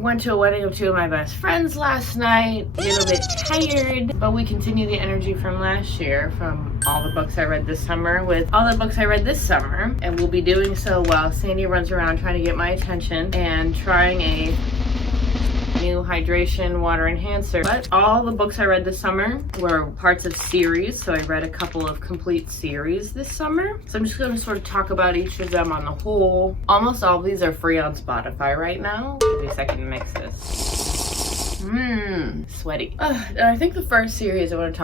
Went to a wedding of 2 of my best friends last night. A little bit tired, but we continue the energy from last year, from all the books I read this summer, with all the books I read this summer. And we'll be doing so while Sandy runs around trying to get my attention and trying a new hydration water enhancer. But all the books I read this summer were parts of series, so I read a couple of complete series this summer. So I'm just going to sort of talk about each of them on the whole. Almost all of these are free on Spotify right now. Give me a second to mix this. Sweaty. I think the first series I want to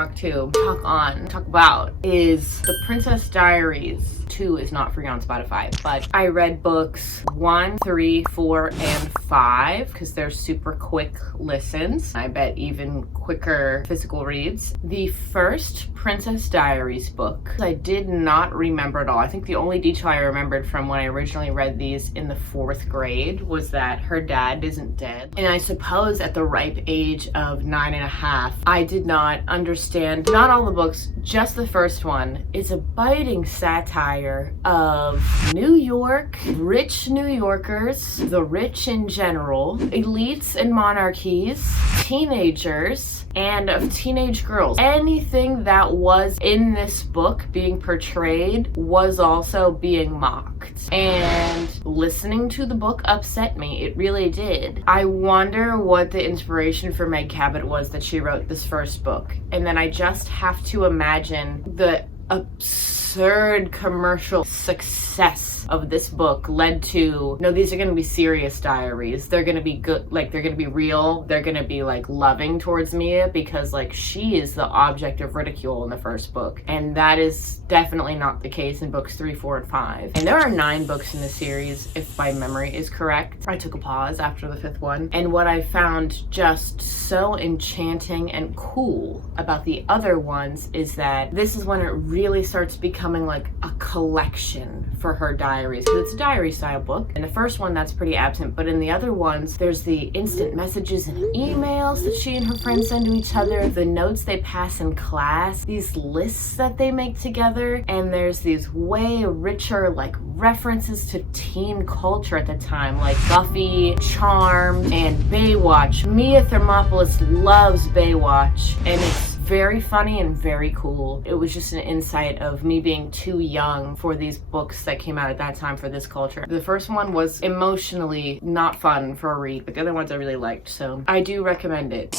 talk about is the Princess Diaries. 2 is not free on Spotify, but I read books 1, 3, 4, and 5 because they're super quick listens. I bet even quicker physical reads. The first Princess Diaries book, I did not remember at all. I think the only detail I remembered from when I originally read these in the 4th grade was that her dad isn't dead. And I suppose at the ripe age of 9.5, I did not understand, not all the books, just the first one. It's a biting satire of New York, rich New Yorkers, the rich in general, elites and monarchies, teenagers, and of teenage girls. Anything that was in this book being portrayed was also being mocked. And listening to the book upset me. It really did. I wonder what the inspiration for Meg Cabot was that she wrote this first book. And then I just have to imagine the absurd commercial success of this book led to, no, these are going to be serious diaries. They're going to be good, like they're going to be real. They're going to be like loving towards Mia because like she is the object of ridicule in the first book. And that is definitely not the case in books 3, 4, and 5. And there are 9 books in the series, if my memory is correct. I took a pause after the 5th one. And what I found just so enchanting and cool about the other ones is that this is when it really starts becoming like a collection for her diaries. Because it's a diary style book. In the first one, that's pretty absent. But in the other ones, there's the instant messages and emails that she and her friends send to each other, the notes they pass in class, these lists that they make together, and there's these way richer like references to teen culture at the time, like Buffy, Charmed, and Baywatch. Mia Thermopolis loves Baywatch, and it's very funny and very cool. It was just an insight of me being too young for these books that came out at that time for this culture. The first one was emotionally not fun for a read, but the other ones I really liked, so I do recommend it.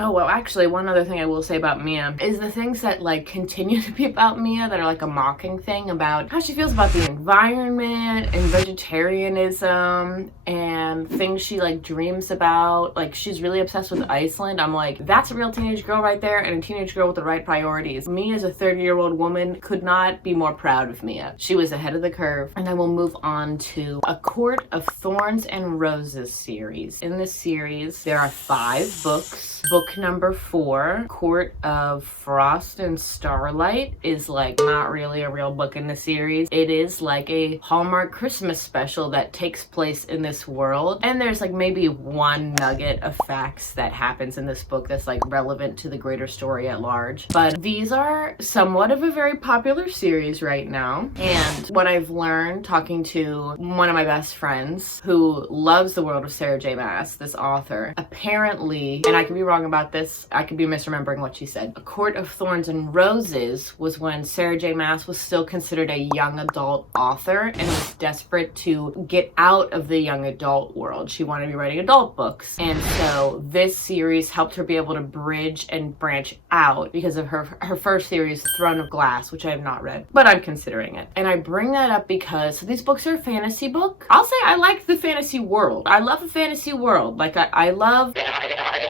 Oh, well, actually, one other thing I will say about Mia is the things that, like, continue to be about Mia that are, like, a mocking thing about how she feels about the environment and vegetarianism and things she, like, dreams about. Like, she's really obsessed with Iceland. I'm like, that's a real teenage girl right there and a teenage girl with the right priorities. Me, as a 30-year-old woman, could not be more proud of Mia. She was ahead of the curve. And then we'll move on to A Court of Thorns and Roses series. In this series, there are 5 books. Book number 4, Court of Frost and Starlight, is like not really a real book in the series. It is like a Hallmark Christmas special that takes place in this world. And there's like maybe one nugget of facts that happens in this book that's like relevant to the greater story at large. But these are somewhat of a very popular series right now. And what I've learned talking to one of my best friends who loves the world of Sarah J Maas, this author, apparently, and I could be wrong about this, I could be misremembering what she said. A Court of Thorns and Roses was when Sarah J Maas was still considered a young adult author and was desperate to get out of the young adult world. She wanted to be writing adult books. And so this series helped her be able to bridge and branch out because of her first series, Throne of Glass, which I have not read, but I'm considering it. And I bring that up because these books are a fantasy book. I'll say I like the fantasy world. I love a fantasy world. Like I love,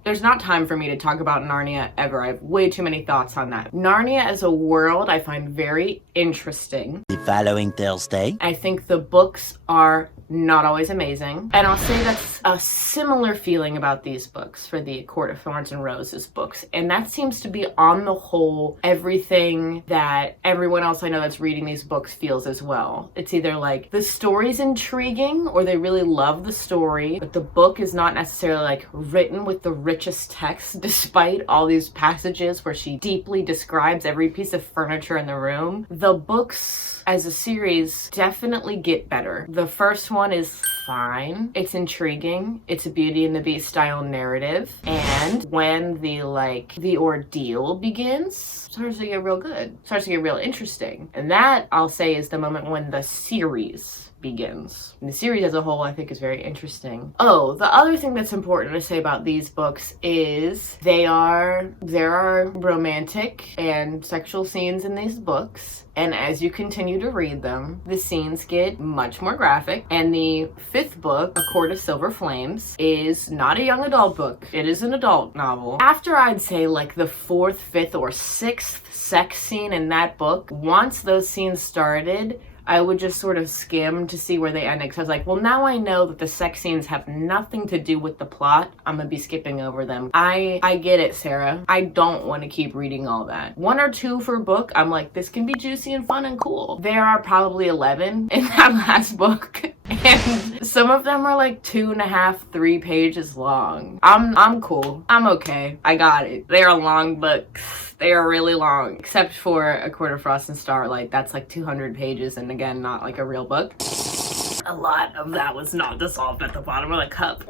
there's not time for me to talk about Narnia ever. I have way too many thoughts on that. Narnia as a world I find very interesting. The following Thursday, I think the books are not always amazing. And I'll say that's a similar feeling about these books for the Court of Thorns and Roses books. And that seems to be on the whole everything that everyone else I know that's reading these books feels as well. It's either like the story's intriguing or they really love the story, but the book is not necessarily like written with the richest text despite all these passages where she deeply describes every piece of furniture in the room. The books as a series definitely get better. The first one is fine. It's intriguing. It's a Beauty and the Beast style narrative. And when the ordeal begins, starts to get real good. Starts to get real interesting. And that, I'll say, is the moment when the series begins. And the series as a whole, I think, is very interesting. Oh, the other thing that's important to say about these books is there are romantic and sexual scenes in these books. And as you continue to read them, the scenes get much more graphic. And the 5th book, A Court of Silver Flames, is not a young adult book. It is an adult novel. After I'd say like the 4th, 5th, or 6th sex scene in that book, once those scenes started, I would just sort of skim to see where they ended. Because I was like, well, now I know that the sex scenes have nothing to do with the plot. I'm going to be skipping over them. I get it, Sarah. I don't want to keep reading all that. 1 or 2 for a book, I'm like, this can be juicy and fun and cool. There are probably 11 in that last book. And some of them are like 2.5, 3 pages long. I'm cool. I'm okay. I got it. They are long books. They are really long, except for A Court of Frost and Starlight. That's like 200 pages, and again, not like a real book. A lot of that was not dissolved at the bottom of the cup.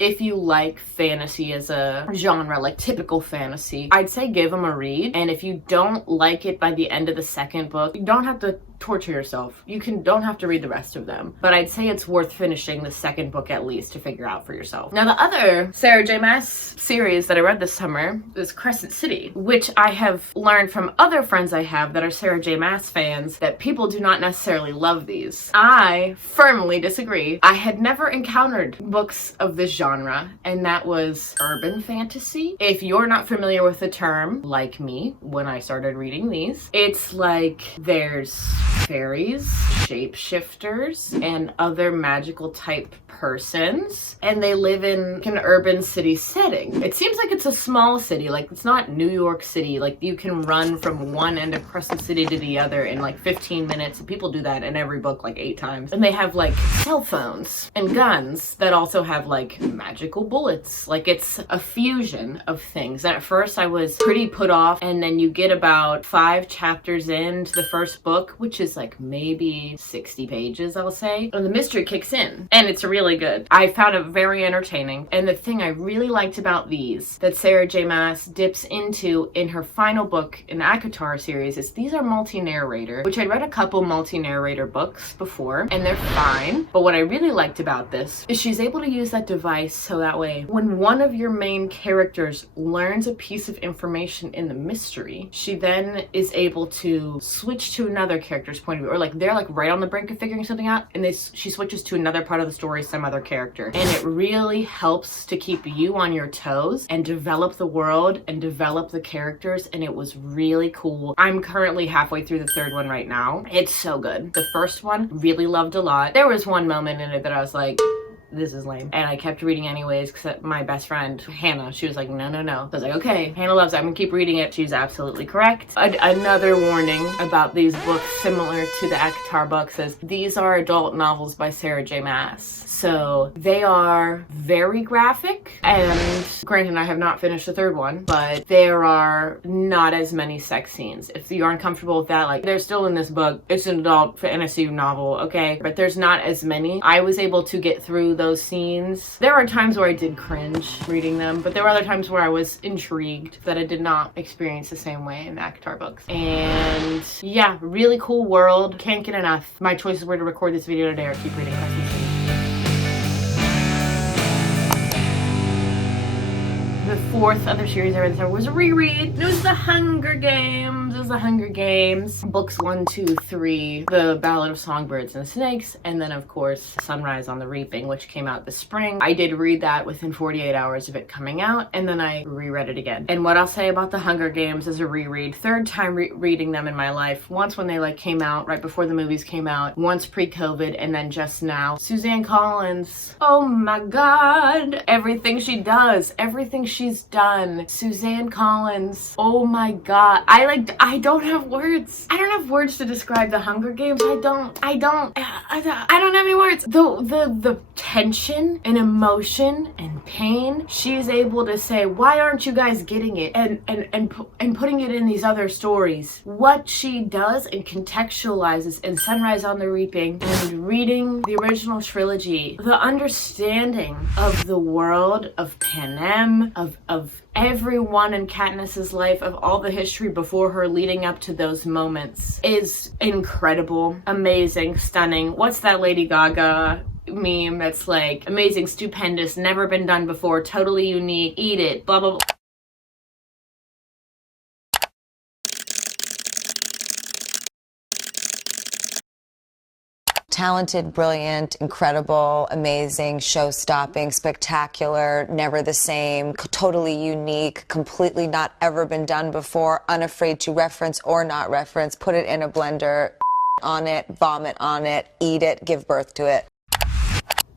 If you like fantasy as a genre, like typical fantasy, I'd say give them a read. And if you don't like it by the end of the 2nd book, you don't have to torture yourself. You don't have to read the rest of them. But I'd say it's worth finishing the 2nd book at least to figure out for yourself. Now, the other Sarah J Maas series that I read this summer is Crescent City, which I have learned from other friends I have that are Sarah J Maas fans that people do not necessarily love these. I firmly disagree. I had never encountered books of this genre, and that was urban fantasy. If you're not familiar with the term, like me, when I started reading these, it's like there's fairies, shapeshifters, and other magical type persons, and they live in an urban city setting. It seems like it's a small city, like it's not New York City, like you can run from one end of Crescent City to the other in like 15 minutes, and people do that in every book like 8 times. And they have like cell phones and guns that also have like magical bullets. Like it's a fusion of things. And at first I was pretty put off, and then you get about 5 chapters into the first book, which is like maybe 60 pages, I'll say, and the mystery kicks in, and it's really good. I found it very entertaining. And the thing I really liked about these that Sarah J Maas dips into in her final book in the ACOTAR series is these are multi-narrator, which I'd read a couple multi-narrator books before, and they're fine. But what I really liked about this is she's able to use that device so that way when one of your main characters learns a piece of information in the mystery, she then is able to switch to another character's point of view, or like they're like right on the brink of figuring something out, and she switches to another part of the story, some other character, and it really helps to keep you on your toes and develop the world and develop the characters, and it was really cool. I'm currently halfway through the 3rd one right now. It's so good. The first one, really loved a lot. There was one moment in it that I was like, this is lame. And I kept reading anyways because my best friend, Hannah, she was like, no. I was like, okay, Hannah loves it. I'm gonna keep reading it. She's absolutely correct. Another warning about these books, similar to the ACOTAR books, is these are adult novels by Sarah J Maas. So they are very graphic, and granted, I have not finished the 3rd one, but there are not as many sex scenes. If you aren't comfortable with that, like they're still in this book. It's an adult fantasy novel, okay? But there's not as many. I was able to get through those scenes. There are times where I did cringe reading them, but there were other times where I was intrigued that I did not experience the same way in the ACOTAR books. And yeah, really cool world. Can't get enough. My choices were to record this video today or keep reading Crescent City. The 4th other series I read this summer was a reread. It was The Hunger Games. It was The Hunger Games. Books 1, 2, 3. The Ballad of Songbirds and Snakes. And then, of course, Sunrise on the Reaping, which came out this spring. I did read that within 48 hours of it coming out, and then I reread it again. And what I'll say about The Hunger Games is a reread. 3rd time reading them in my life. Once when they like came out, right before the movies came out. Once pre-COVID, and then just now. Suzanne Collins. Oh my God. Everything she does. Everything she's done. Suzanne Collins. Oh my God. I I don't have words. I don't have words to describe the Hunger Games. I don't have any words. The tension and emotion and pain she's able to say, why aren't you guys getting it? And putting it in these other stories. What she does and contextualizes in Sunrise on the Reaping and reading the original trilogy, the understanding of the world of Panem, of everyone in Katniss's life, of all the history before her leading up to those moments is incredible, amazing, stunning. What's that Lady Gaga meme that's like, amazing, stupendous, never been done before, totally unique, eat it, blah, blah, blah. Talented, brilliant, incredible, amazing, show-stopping, spectacular, never the same, totally unique, completely not ever been done before, unafraid to reference or not reference, put it in a blender, on it, vomit on it, eat it, give birth to it.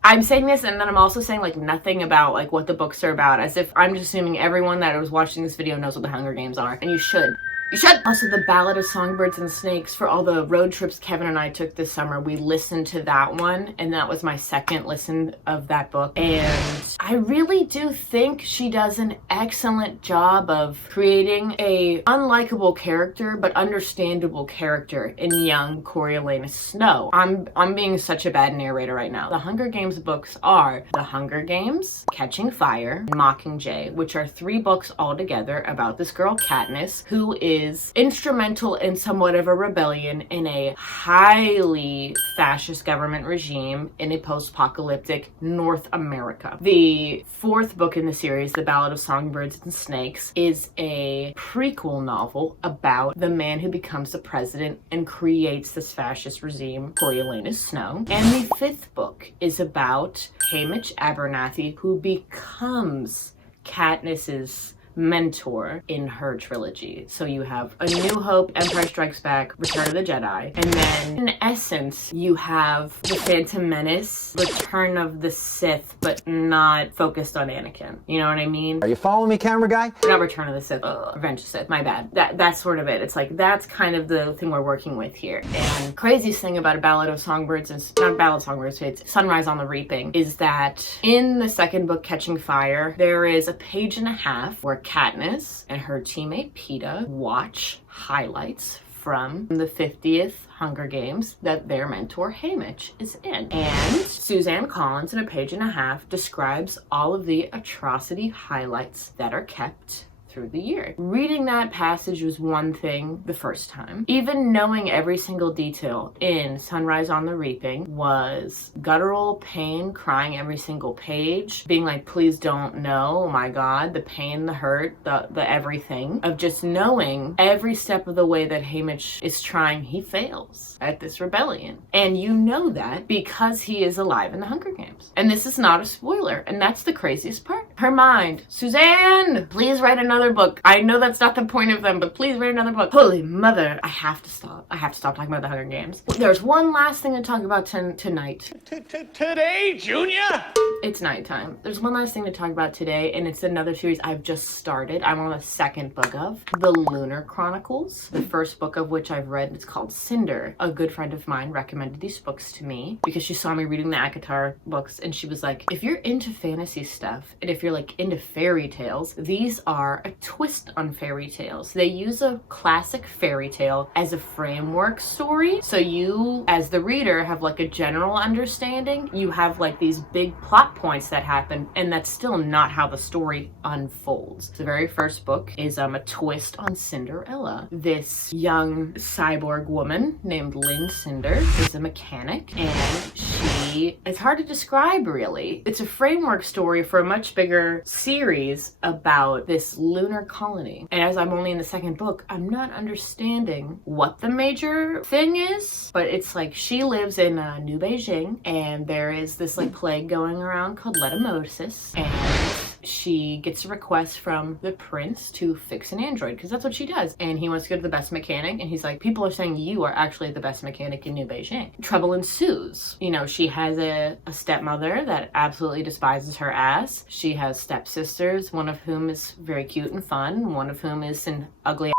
I'm saying this, and then I'm also saying like nothing about like what the books are about, as if I'm just assuming everyone that was watching this video knows what the Hunger Games are, and you should. You should! Also, the Ballad of Songbirds and Snakes, for all the road trips Kevin and I took this summer, we listened to that one, and that was my second listen of that book. And I really do think she does an excellent job of creating a unlikable character, but understandable character in young Coriolanus Snow. I'm being such a bad narrator right now. The Hunger Games books are The Hunger Games, Catching Fire, and Mockingjay, which are 3 books altogether about this girl Katniss, who is instrumental in somewhat of a rebellion in a highly fascist government regime in a post-apocalyptic North America. The 4th book in the series, The Ballad of Songbirds and Snakes, is a prequel novel about the man who becomes the president and creates this fascist regime, Coriolanus Snow. And the 5th book is about Haymitch Abernathy, who becomes Katniss's mentor in her trilogy. So you have A New Hope, Empire Strikes Back, Return of the Jedi, and then in essence you have The Phantom Menace, Return of the Sith, but not focused on Anakin. You know what I mean? Are you following me, camera guy? Not Return of the Sith, Revenge of the Sith, my bad. That's sort of it. It's like, that's kind of the thing we're working with here. And craziest thing about A Ballad of Songbirds, and not Ballad of Songbirds, it's Sunrise on the Reaping, is that in the 2nd book, Catching Fire, there is a page and a half where Katniss and her teammate Peeta watch highlights from the 50th Hunger Games that their mentor Haymitch is in. And Suzanne Collins, in a page and a half, describes all of the atrocity highlights that are kept through the year. Reading that passage was one thing the first time. Even knowing every single detail in Sunrise on the Reaping was guttural pain, crying every single page, being like, please don't know, oh my god, the pain, the hurt, the everything of just knowing every step of the way that Haymitch is trying, he fails at this rebellion. And you know that because he is alive in the Hunger Games. And this is not a spoiler, and that's the craziest part. Her mind, Suzanne, please write another book. I know that's not the point of them, but please write another book. Holy mother, I have to stop. I have to stop talking about the Hunger Games. There's one last thing to talk about tonight. Today, Junior? It's nighttime. There's one last thing to talk about today, and it's another series I've just started. I'm on the 2nd book of The Lunar Chronicles. The 1st book of which I've read, it's called Cinder. A good friend of mine recommended these books to me because she saw me reading the ACOTAR books, and she was like, if you're into fantasy stuff, and if you're like into fairy tales, these are a twist on fairy tales. They use a classic fairy tale as a framework story, so you as the reader have like a general understanding. You have like these big plot points that happen, and that's still not how the story unfolds. The very first book is a twist on Cinderella. This young cyborg woman named Lynn Cinder is a mechanic, and it's hard to describe really. It's a framework story for a much bigger series about this lunar colony. And as I'm only in the 2nd book, I'm not understanding what the major thing is, but it's like she lives in New Beijing, and there is this like plague going around called leishmaniasis, and she gets a request from the prince to fix an android, because that's what she does. And he wants to go to the best mechanic, and he's like, people are saying you are actually the best mechanic in New Beijing. Trouble ensues. You know, she has a stepmother that absolutely despises her ass. She has stepsisters, one of whom is very cute and fun, one of whom is an ugly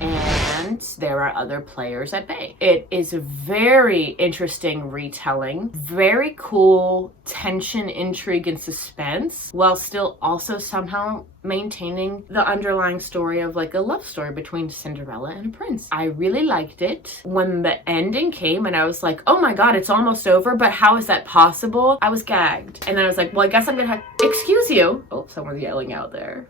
and prince, there are other players at bay. It is a very interesting retelling, very cool tension, intrigue, and suspense, while still also somehow maintaining the underlying story of like a love story between Cinderella and a prince. I really liked it. When the ending came and I was like, oh my god, it's almost over, but how is that possible? I was gagged. And then I was like, well, I guess I'm gonna have, excuse you. Oh, someone's yelling out there.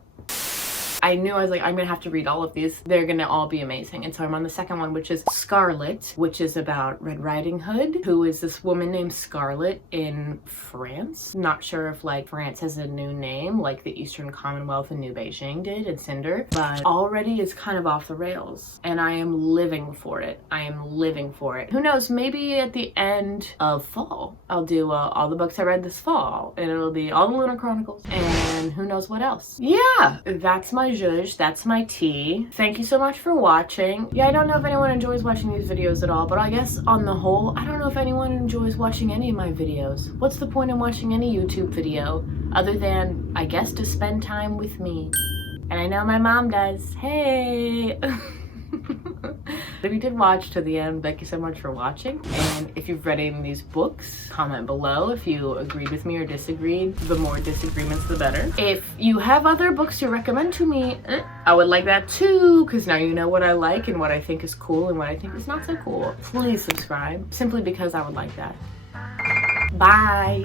I knew, I was like, I'm gonna have to read all of these. They're gonna all be amazing. And so I'm on the second one, which is Scarlet, which is about Red Riding Hood, who is this woman named Scarlet in France. Not sure if like France has a new name like the Eastern Commonwealth and New Beijing did in Cinder, but already is kind of off the rails. And I am living for it. I am living for it. Who knows, maybe at the end of fall, I'll do all the books I read this fall, and it'll be all the Lunar Chronicles, and who knows what else. Yeah, that's my zhuzh, that's my tea. Thank you so much for watching. Yeah, I don't know if anyone enjoys watching these videos at all, but I guess on the whole, I don't know if anyone enjoys watching any of my videos. What's the point in watching any YouTube video other than, I guess, to spend time with me? And I know my mom does. Hey! If you did watch to the end, thank you so much for watching. And if you've read any of these books, comment below if you agreed with me or disagreed. The more disagreements, the better. If you have other books to recommend to me, I would like that too, because now you know what I like and what I think is cool and what I think is not so cool. Please subscribe, simply because I would like that. Bye!